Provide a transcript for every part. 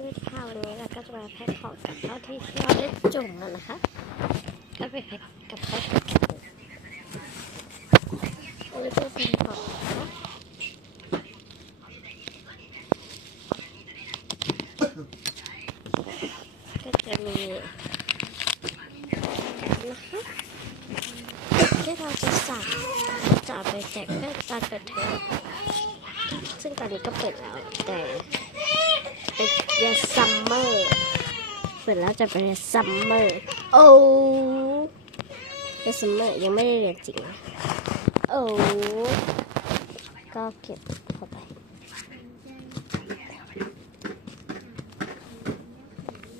วัสดีค่ะวันนี้เราก็จะมาแพ็คของกับข้าวที่เที่ยวเล่นจุ่มกันนะคะ ก็ไปแพ็คกับข้าวกันอันนี้ก็เป็นของก็จะมีนะคะที่เราจะสั่งจะไปแจกเพื่อนตอนเปิดเทอมซึ่งตอนนี้ก็เปิดแล้วแต่ เป็นยาซัมเมอร์เปิดแล้วจะเป็นซัมเมอร์โอ้ยาซัมเมอร์ยังไม่ได้เรียนจริงโอ้ก็เก็บเข้าไป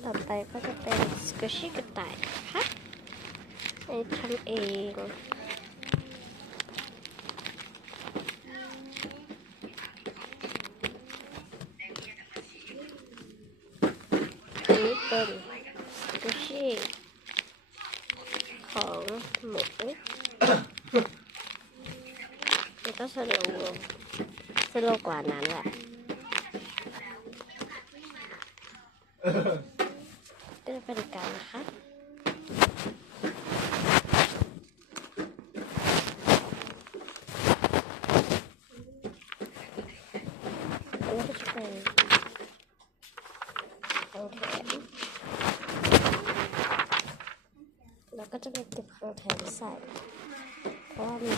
ต่อไปก็จะเป็นสกูชี่กระต่ายนะคะอันนี้ทำเองอันนี้ เป็นสกูชี่ของหมูแล้วก็สโลว์สโลว์กว่านั้นแหละก็จะเป็นการนะคะอันนี้ก็จะเป็นของแถม แล้วก็จะไปเป็นติดของแถมใส่ เพราะว่ามี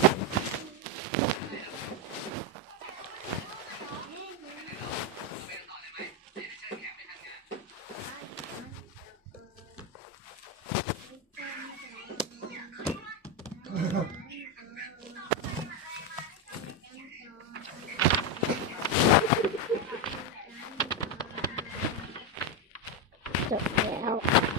จบแล้ว